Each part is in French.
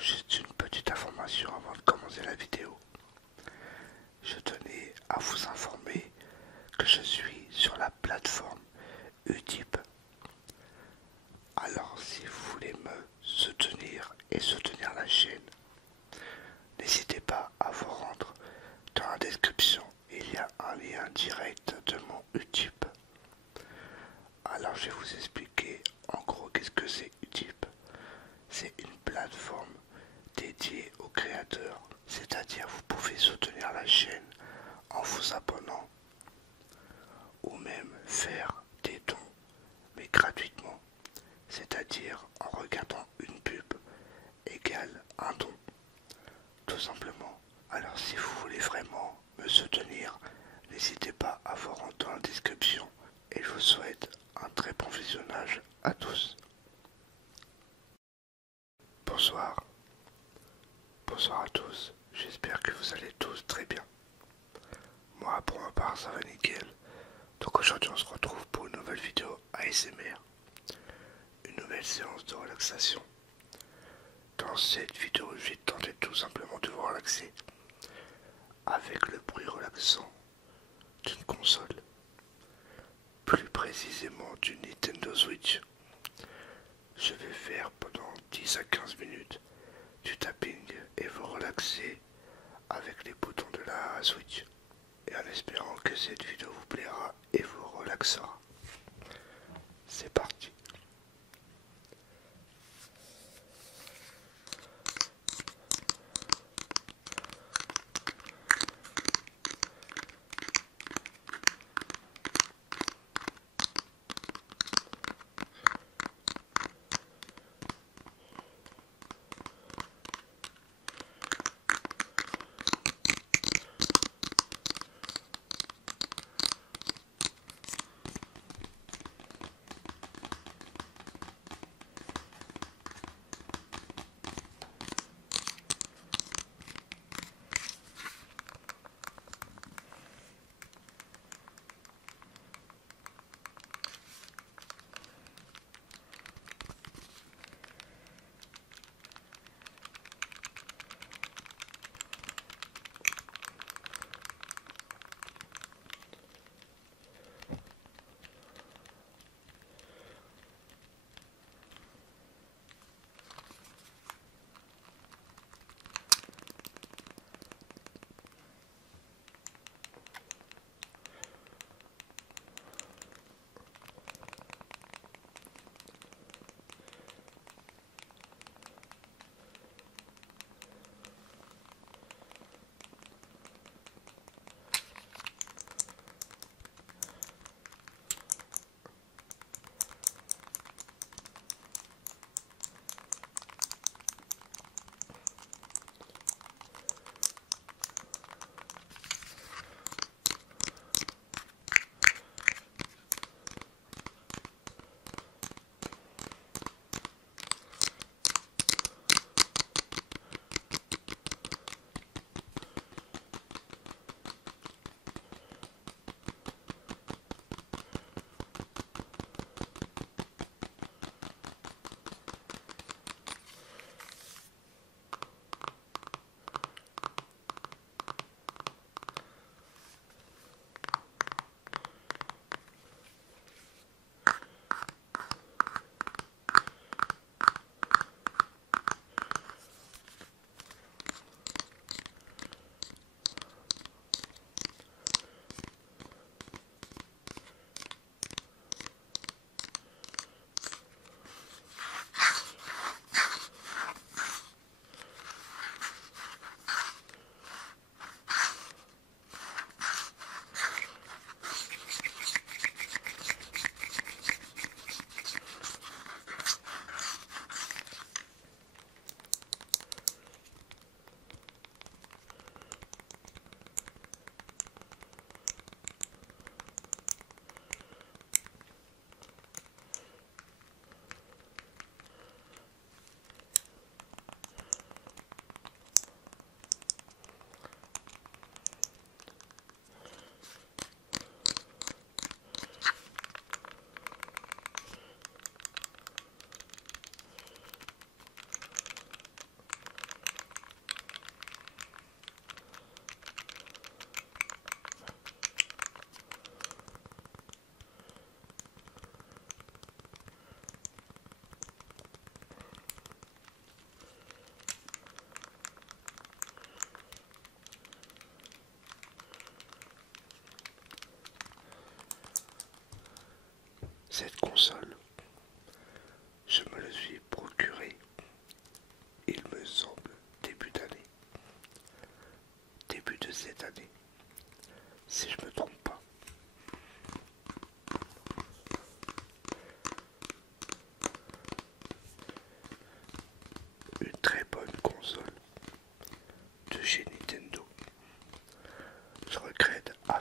Juste une petite information avant de commencer la vidéo. Je tenais à vous informer que je suis sur la plateforme Utip. Alors si vous voulez me soutenir et soutenir la chaîne, n'hésitez pas à vous rendre dans la description. Il y a un lien direct de mon Utip. Alors je vais vous expliquer en gros qu'est-ce que c'est Utip. C'est une plateforme dédiée aux créateurs, c'est-à-dire vous pouvez soutenir la chaîne en vous abonnant ou même faire des dons, mais gratuitement, c'est-à-dire en regardant une pub égale un don, tout simplement. Alors si vous voulez vraiment me soutenir, n'hésitez pas à vous rendre dans la description et je vous souhaite un très bon visionnage à tous. Bonsoir. Bonsoir à tous, j'espère que vous allez tous très bien. Moi pour ma part ça va nickel. Donc aujourd'hui on se retrouve pour une nouvelle vidéo ASMR. Une nouvelle séance de relaxation. Dans cette vidéo je vais tenter tout simplement de vous relaxer avec le bruit relaxant d'une console. Plus précisément d'une Nintendo Switch. Je vais faire pendant 10 à 15 minutes du tapping et vous relaxer avec les boutons de la Switch. Et en espérant que cette vidéo vous plaira et vous relaxera. C'est parti.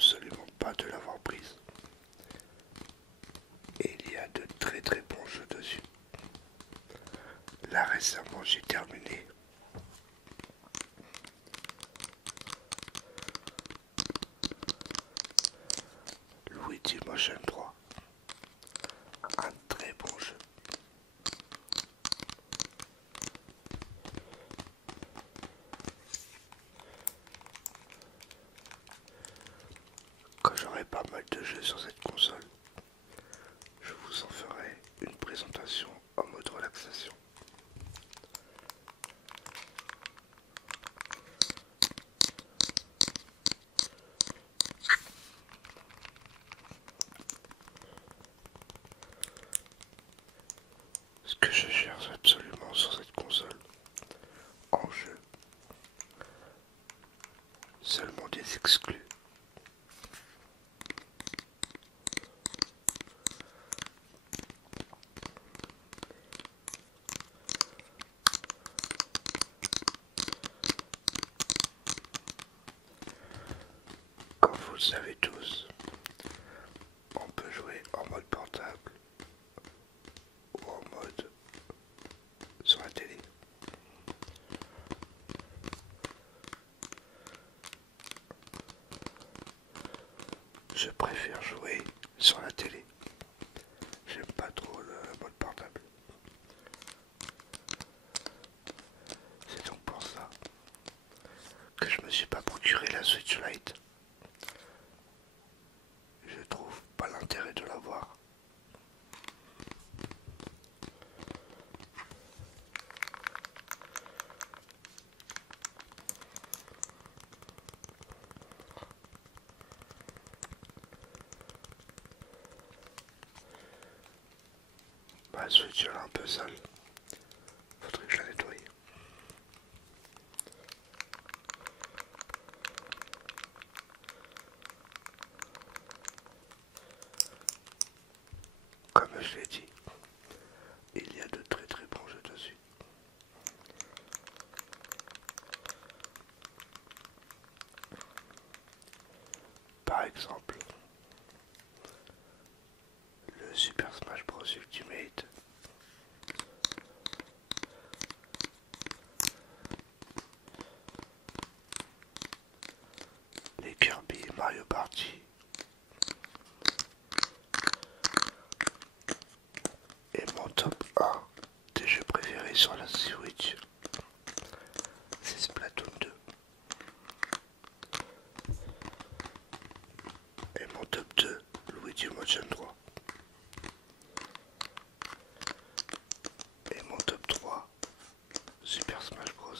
absolument pas de l'avoir prise. Et il y a de très très bons jeux dessus. Là récemment j'ai terminé Luigi Motion 3. Un très bon jeu. Quand j'aurai pas mal de jeux sur cette console, je vous en ferai une présentation en mode relaxation. Ce que je cherche absolument sur cette console, en jeu, seulement des exclus. Comme vous le savez tous, on peut jouer en mode portable ou en mode sur la télé. Je préfère jouer sur la télé. J'aime pas trop le mode portable. C'est donc pour ça que je me suis pas procuré la Switch Lite. Je trouve pas l'intérêt de l'avoir. Ma Switch elle est un peu sale. Faudrait que je la nettoie. Comme je l'ai dit, il y a de très très bons jeux dessus. Par exemple, le Super Smash Bros Ultimate, les Kirby et Mario Party, et mon top 1 des jeux préférés sur la Switch, c'est Splatoon 2. Et mon top 2, Luigi Mansion 3. Et mon top 3, Super Smash Bros.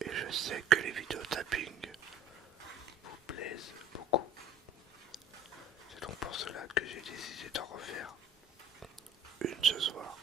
Et je sais que les vidéos tapping vous plaisent beaucoup. C'est donc pour cela que j'ai décidé d'en refaire une ce soir.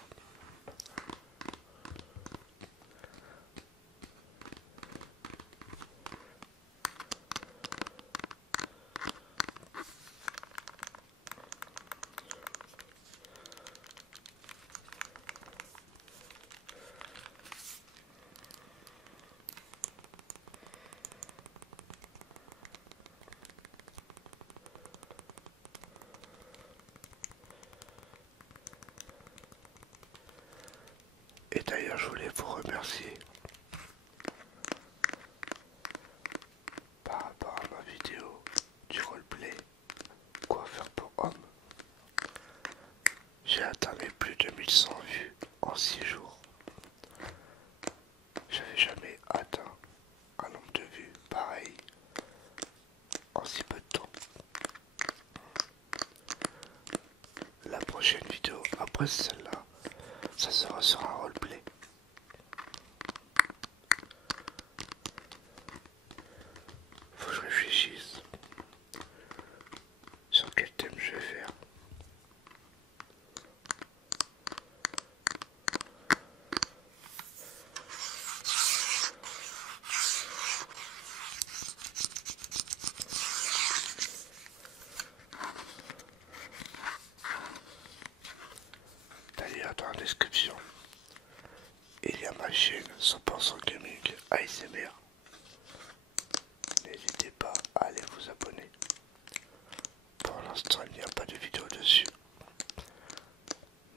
Et d'ailleurs, je voulais vous remercier par rapport à ma vidéo du roleplay Quoi faire pour homme. J'ai atteint les plus de 1100 vues en 6 jours. J'avais jamais atteint un nombre de vues pareil en si peu de temps. La prochaine vidéo après celle-là, ça sera sur un roleplay. Faut que je réfléchisse sur quel thème je vais faire. lien dans la description. Il y a ma chaîne 100% Gaming ASMR. N'hésitez pas à aller vous abonner. Pour l'instant, il n'y a pas de vidéo dessus.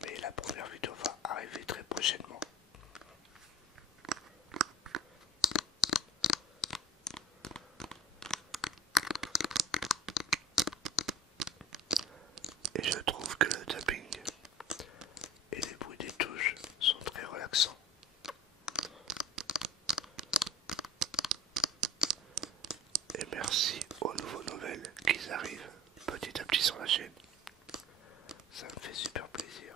Mais la première vidéo va arriver très prochainement. Et je trouve que le tapping et les bruits des touches sont très relaxants. Et merci aux nouveaux nouvelles qui arrivent petit à petit sur la chaîne. Ça me fait super plaisir.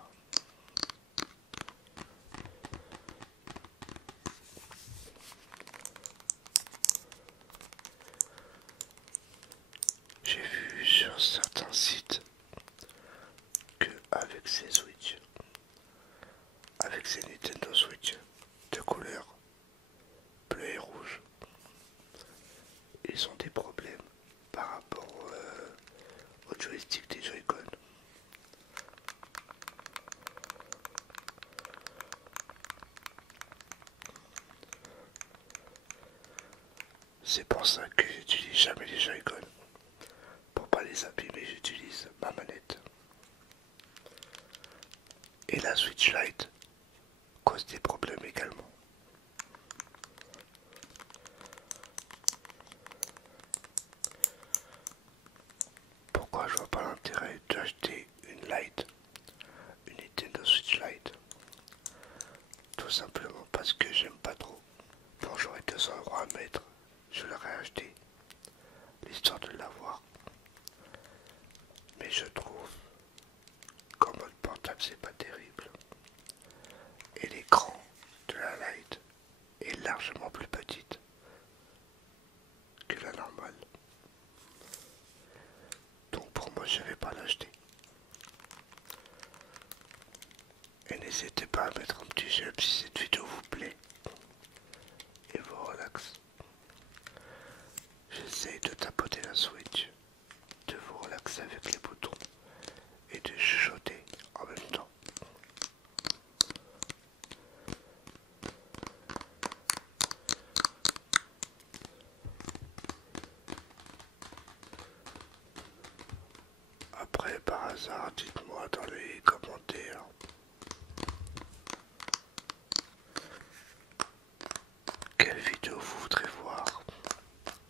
J'ai vu sur certains sites que avec ces Switch, avec ces Nintendo Switch de couleur bleu et rouge, ils ont des problèmes par rapport au joystick des Joy-Con. C'est pour ça que j'utilise jamais les Joy-Con. Pour pas les abîmer, j'utilise ma manette. Et la Switch Lite cause des problèmes également. Pourquoi je vois pas l'intérêt d'acheter une Lite, une Nintendo Switch Lite? Tout simplement parce que j'aime pas trop. Bon, j'aurais 200 € à mettre, je l'aurais acheté, l'histoire de l'avoir. Mais je trouve qu'en mode portable c'est pas terrible. Et l'écran de la Lite est largement plus petite que la normale. Donc pour moi je vais pas l'acheter. Et n'hésitez pas à mettre un petit j'aime si cette vidéo vous plaît et vous relaxe. J'essaye de tapoter la Switch, de vous relaxer avec les boutons et de chuchoter en même temps. Après, par hasard, dites-moi dans les commentaires quelle vidéo vous voudrez voir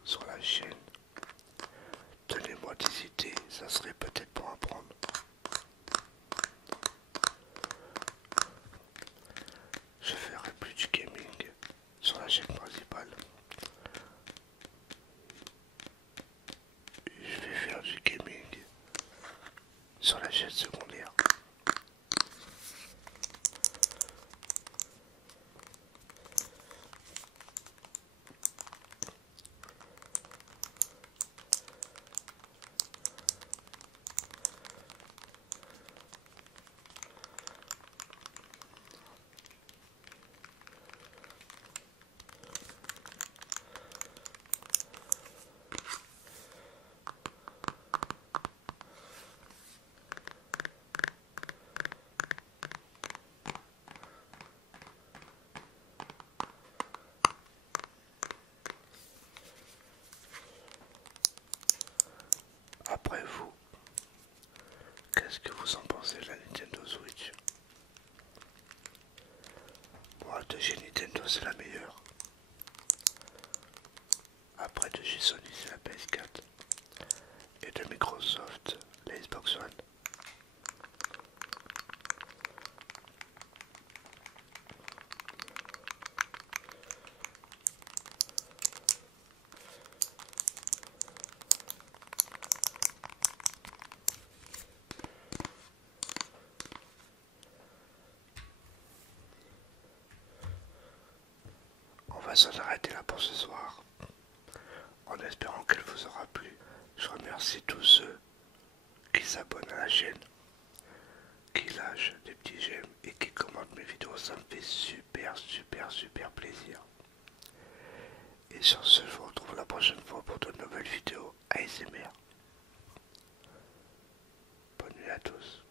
sur la chaîne. Donnez-moi des idées, ça serait peut-être pour apprendre. Je ferai plus du gaming sur la chaîne principale. Je vais faire du gaming sur la chaîne secondaire. Après vous, qu'est-ce que vous en pensez de la Nintendo Switch? Moi, de chez Nintendo, c'est la meilleure. Après, de chez Sony, c'est la PS4. Et de Microsoft, la Xbox One. On va s'en arrêter là pour ce soir, en espérant qu'elle vous aura plu. Je remercie tous ceux qui s'abonnent à la chaîne, qui lâchent des petits j'aime et qui commentent mes vidéos. Ça me fait super plaisir. Et sur ce, je vous retrouve la prochaine fois pour de nouvelles vidéos ASMR. Bonne nuit à tous.